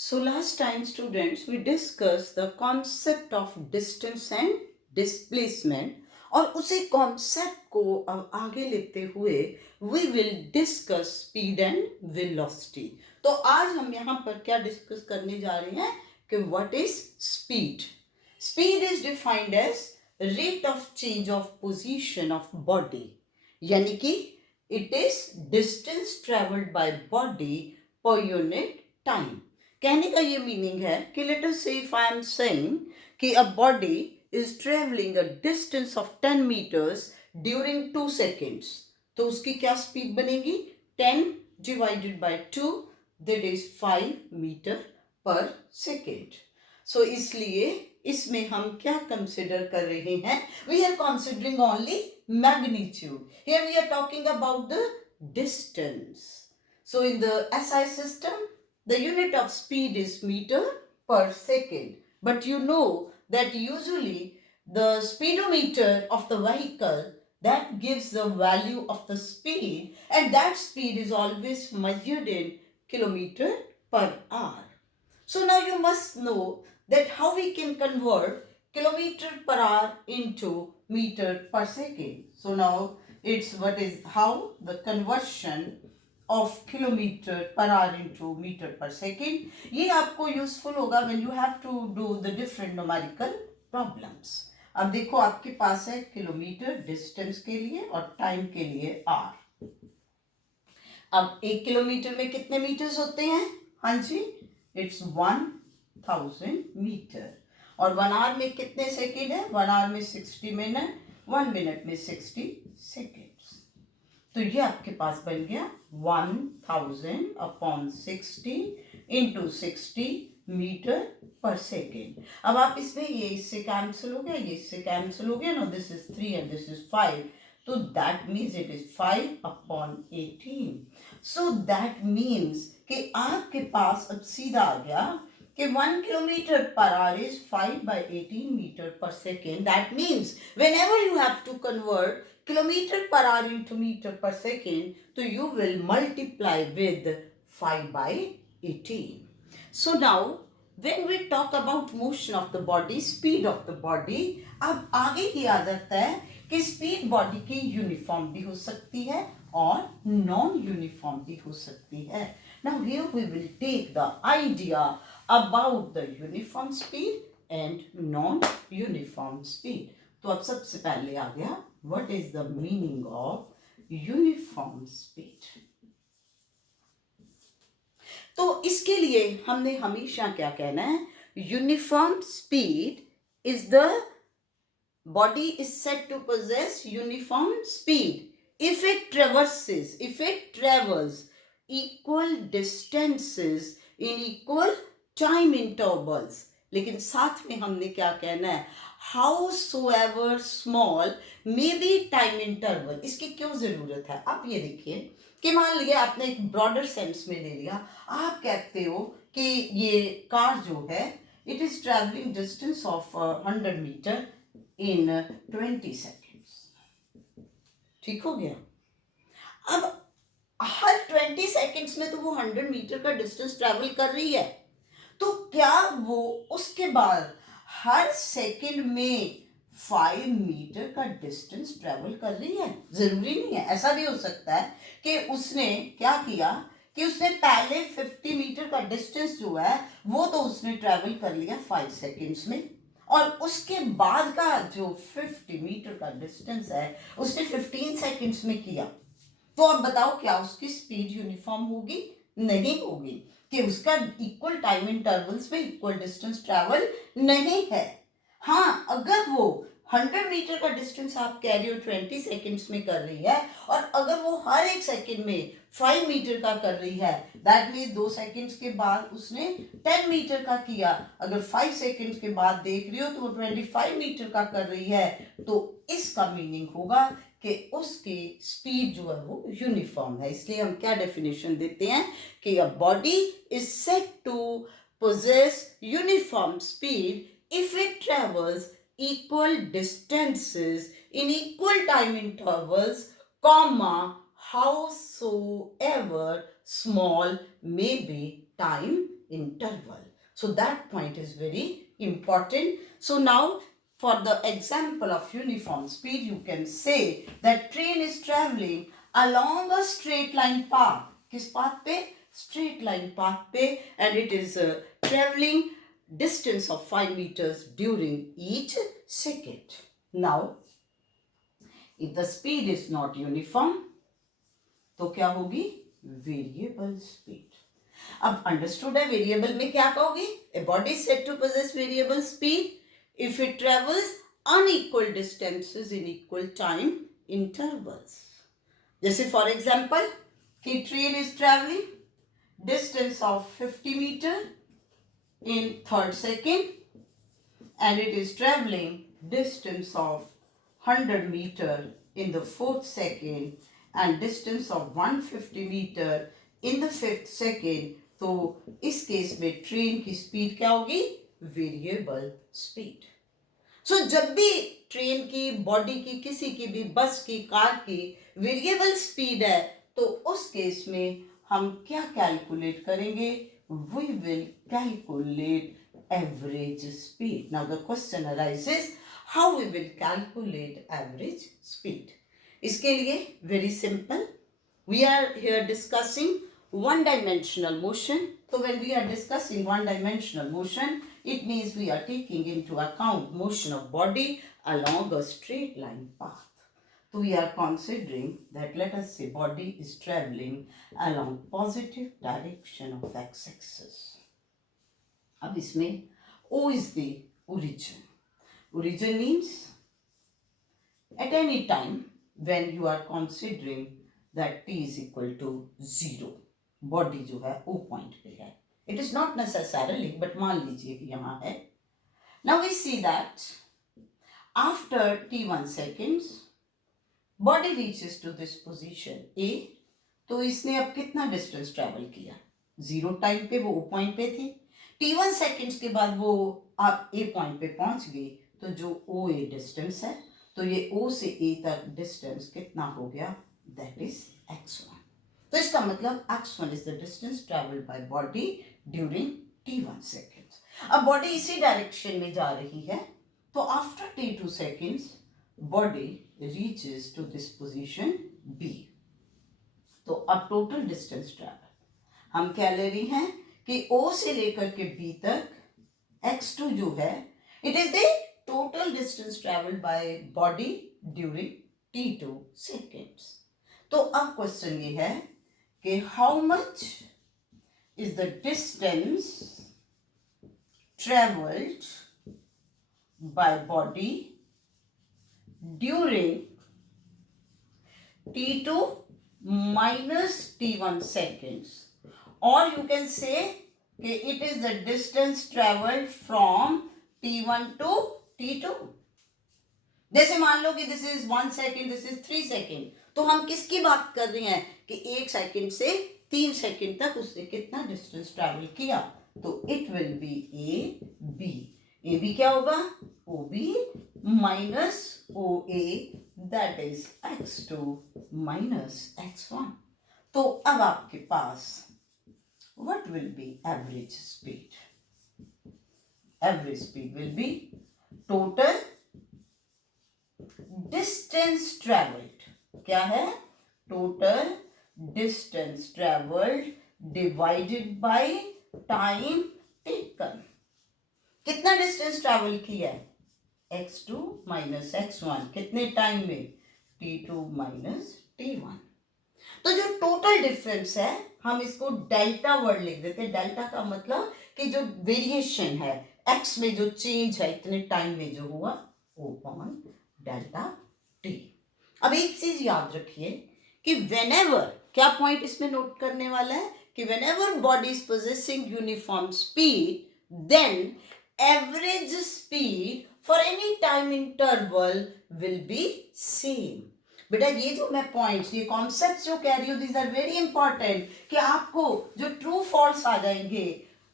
So last time students we discussed the concept of distance and displacement और उसी concept को अब आगे लेते हुए we will discuss speed and velocity. तो आज हम यहाँ पर क्या डिस्कस करने जा रहे हैं कि what is speed? Speed is defined as rate of change of position of body. यानी कि it is distance traveled by body per unit time. कहने का ये मीनिंग है कि लेट अस से इफ आई एम सेइंग कि a body is travelling a distance of 10 metres during 2 seconds, तो उसकी क्या स्पीड बनेगी? 10 divided by 2 that is 5 metre per second. So इसलिए इसमें हम क्या कंसिडर कर रहे हैं? We are considering only magnitude. Here we are talking about the distance. So in the SI system the unit of speed is meter per second. But you know that usually the speedometer of the vehicle that gives the value of the speed, and that speed is always measured in kilometer per hour. So now you must know that how we can convert kilometer per hour into meter per second. So now it's what is how the conversion of kilometer per hour into meter per second. ये आपको useful होगा when you have to do the different numerical problems. अब देखो आपके पास है kilometre distance के लिए और टाइम के लिए आर. अब 1 किलोमीटर में कितने मीटर्स होते हैं? हाँ जी, इट्स 1000 मीटर. और 1 आवर में कितने सेकेंड है? 1 आवर में 60 मिनट, 1 मिनट में 60 सेकेंड्स. तो ये आपके पास बन गया 1000 upon 60 into 60 metre per second. अब आप इसमें ये इससे कैंसिल हो गया, ये इससे कैंसिल हो गया ना. This is 3 and this is 5. तो that means it is 5 upon 18. So that means कि आपके पास अब सीधा आ गया कि 1 kilometre per hour is 5 by 18 metre per second. That means whenever you have to convert kilometer per hour into meter per second, so you will multiply with 5 by 18. So now when we talk about motion of the body, speed of the body, अब आगे की आदत है कि speed body की uniform भी हो सकती है और नॉन यूनिफॉर्म भी हो सकती है. Now here we will take the idea about the uniform speed and non-uniform speed. तो अब सबसे पहले आ गया what is the meaning of uniform speed. तो इसके लिए हमने हमेशा क्या कहना है? Uniform speed is the body is said to possess uniform speed if it travels equal distances in equal time intervals. लेकिन साथ में हमने क्या कहना है? howsoever small may be time interval. इसकी क्यों जरूरत है? आप ये देखिए कि मान लिया आपने एक ब्रॉडर सेंस में ले लिया. आप कहते हो कि ये कार जो है it is travelling distance of 100 metre in 20 seconds. ठीक हो गया. अब हर 20 सेकेंड्स में तो वो 100 मीटर का डिस्टेंस ट्रैवल कर रही है. तो क्या वो उसके बाद हर सेकेंड में 5 मीटर का डिस्टेंस ट्रैवल कर रही है? जरूरी नहीं है. ऐसा भी हो सकता है कि उसने क्या किया कि उसने पहले 50 मीटर का डिस्टेंस जो है वो तो उसने ट्रैवल कर लिया 5 सेकेंड्स में, और उसके बाद का जो 50 मीटर का डिस्टेंस है उसने 15 सेकेंड्स में किया. तो अब बताओ क्या उसकी स्पीड यूनिफॉर्म होगी? नहीं होगी, कि उसका इक्वल टाइम इंटरवल्स में इक्वल डिस्टेंस ट्रैवल नहीं है. हाँ, अगर वो 100 मीटर का डिस्टेंस आप कह रहे हो 20 सेकेंड्स में कर रही है और अगर वो हर एक सेकेंड में 5 मीटर का कर रही है, दैट मीन्स 2 सेकेंड्स के बाद उसने 10 मीटर का किया. अगर 5 सेकेंड्स के बाद देख रही हो तो वो 25 मीटर का कर रही है. तो इसका मीनिंग होगा कि उसकी स्पीड जो है वो यूनिफॉर्म है. इसलिए हम क्या डेफिनेशन देते हैं कि a body is said to possess uniform speed if it travels equal distances in equal time intervals, howsoever small may be time interval. So that point is very important. So now for the example of uniform speed, you can say that train is traveling along a straight line path. किस path पे? Straight line path पे, and it is traveling distance of 5 meters during each second. Now, if the speed is not uniform, तो क्या होगी? Variable speed. अब understood है variable में क्या कहोगे? A body is said to possess variable speed if it travels unequal distances in equal time intervals. जैसे for example कि train is travelling distance of 50 meter in third second and it is traveling distance of 100 meter in the fourth second and distance of 150 meter in the fifth second. तो इस case में train की speed क्या होगी? Variable speed. सो जब भी train की, body की, किसी की भी, बस की, कार की वेरिएबल स्पीड है तो उस केस में हम क्या कैलकुलेट करेंगे? We will calculate average speed. Now the question arises, how we will calculate average speed? इसके लिए very simple, we are here discussing one dimensional motion. So when we are discussing one dimensional motion, it means we are taking into account motion of body along a straight line path. So we are considering that, let us say body is traveling along positive direction of x-axis. अब इसमें O is the origin. Origin means at any time when you are considering that t is equal to 0, body जो है O point पे है. It is not necessarily, but मान लीजिए कि यहां है. Now we see that after t1 seconds body reaches to this position A. तो इसने अब कितना डिस्टेंस ट्रेवल किया? 0 टाइम पे वो ओ पॉइंट पे थी. t1 सेकेंड्स के बाद वो आप ए पॉइंट पे पहुंच गई. तो जो ओ ए डिस्टेंस है, तो ये ओ से ए तक डिस्टेंस कितना हो गया? That is x1. तो इसका मतलब x1 is the distance traveled by body during t1 seconds. अब बॉडी इसी डायरेक्शन में जा रही है, तो after t2 seconds body reaches to this position b. तो अब टोटल डिस्टेंस ट्रैवल हम क्या ले रही हैं कि o से लेकर के b तक x2 जो है, it is the total distance travelled by body during t2 seconds. तो अब क्वेश्चन ये है कि how much is the distance travelled by body during t2 minus t1 seconds, or you can say कि it is the distance traveled from t1 to t2. जैसे मान लो कि this is 1 second, this is 3 second, तो हम किसकी बात कर रहे हैं कि 1 सेकेंड से 3 सेकेंड तक उसने कितना डिस्टेंस ट्रैवल किया? तो it will be A B. A B क्या होगा? O B minus O A, that is x2 minus x1. तो अब आपके पास what will be average speed? Average speed will be total distance travelled. क्या है? Total distance travelled divided by time taken. कितना distance travel किया है? x2 minus x1. कितने टाइम में? t2 minus t1. तो जो टोटल डिफरेंस है हम इसको डेल्टा वर्ड लिख देते हैं. डेल्टा का मतलब कि जो वेरिएशन है, x में जो चेंज है इतने टाइम में जो हुआ, ओ अपॉन डेल्टा टी. अब एक चीज याद रखिए कि whenever, क्या पॉइंट इसमें नोट करने वाला है कि whenever body is possessing uniform speed, then average speed for any time interval will be same. बेटा ये जो मैं पॉइंट्स, ये कॉन्सेप्ट्स जो कह रही हूँ, दीज आर वेरी इंपॉर्टेंट. कि आपको जो ट्रू फॉल्स आ जाएंगे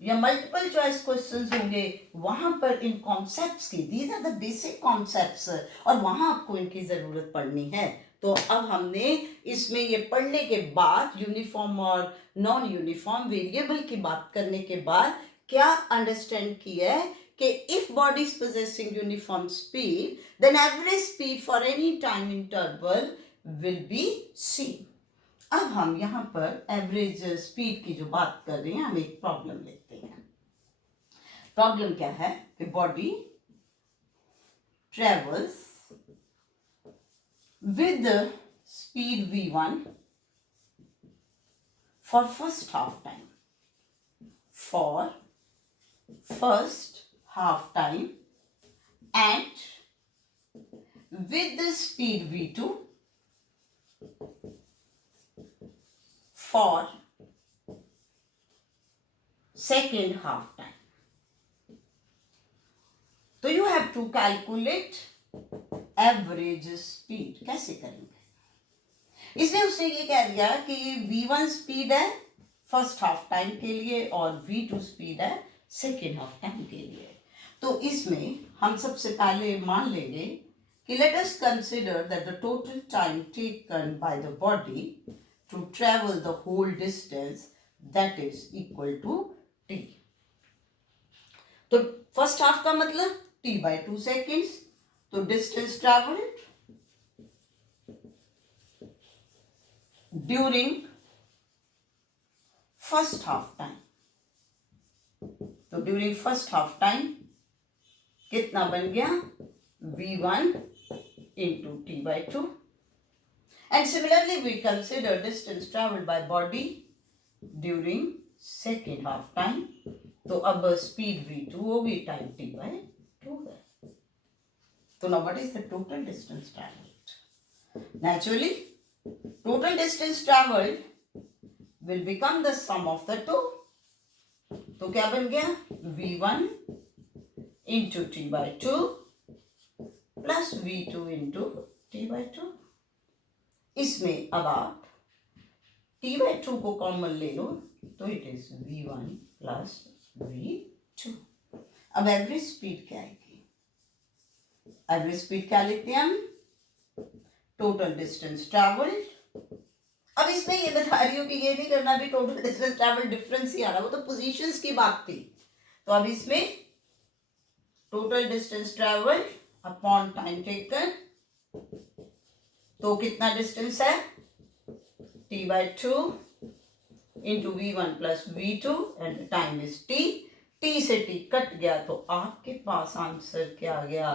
या मल्टीपल चॉइस क्वेश्चंस होंगे, वहां पर इन कॉन्सेप्ट्स की, these are the basic concepts, और वहां आपको इनकी जरूरत पड़नी है. तो अब हमने इसमें ये पढ़ने के बाद यूनिफॉर्म और नॉन यूनिफॉर्म वेरिएबल की बात करने के बाद क्या अंडरस्टैंड किया है कि if body is possessing uniform speed then average speed for any time interval will be same. अब हम यहाँ पर एवरेज स्पीड की जो बात कर रहे हैं हम एक प्रॉब्लम लेते हैं। प्रॉब्लम क्या है कि body travels with speed v1 for first half time, for first half time, and with the speed v2 for second half time. So you have to calculate average speed. कैसे करेंगे? इसमें उसने ये कह दिया कि v1 स्पीड है first half time के लिए और v2 स्पीड है सेकेंड हाफ टाइम के लिए। तो इसमें हम सबसे पहले मान लेंगे कि let us consider that the total time taken by the body to travel the whole distance that is equal to t। तो फर्स्ट हाफ का मतलब t/2 सेकेंड्स। तो distance travelled during first half time, तो during first half time कितना बन गया v1 into t/2। and similarly we consider distance traveled by body during second half time। तो अब स्पीड v2 होगी टाइम t/2 है। So now what is the total distance traveled? Naturally, total distance traveled will become the sum of the two। तो क्या बन गया v1 into t/2 plus v2 into t/2। इसमें अब आप t/2 को कॉमन ले लो तो it is v1 plus v2। अब एवरेज स्पीड क्या आएगी? एवरेज स्पीड क्या लिखते हैं हम? Total distance travelled. अब इसमें ये बता रही हूँ कि ये नहीं करना भी टोटल डिस्टेंस ट्रैवल डिफरेंस ही आ रहा, वो तो पोजीशंस की बात थी। तो अब इसमें total distance travelled upon time taken, तो कितना डिस्टेंस है t/2 into v1 plus v2 and time is t से t कट गया तो आपके पास आंसर क्या आ गया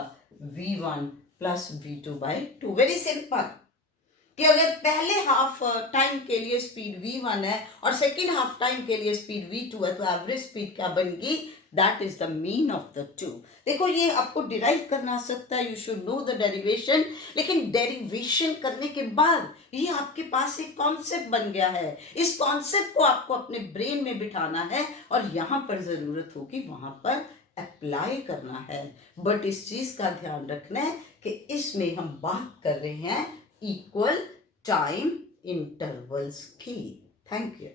v1 plus v2/2। Very simple कि अगर पहले हाफ टाइम के लिए स्पीड v1 है और सेकेंड हाफ टाइम के लिए स्पीड v2 है तो एवरेज स्पीड क्या बनेगी? That is the mean of the two. देखो ये आपको डिराइव करना आ सकता है, you should know the derivation, लेकिन डेरिवेशन करने के बाद ये आपके पास एक कॉन्सेप्ट बन गया है। इस कॉन्सेप्ट को आपको अपने ब्रेन में बिठाना है और यहां पर जरूरत होगी वहां पर अप्लाई करना है। बट इस चीज का ध्यान रखना है कि इसमें हम बात कर रहे हैं इक्वल टाइम इंटरवल्स की। Thank you.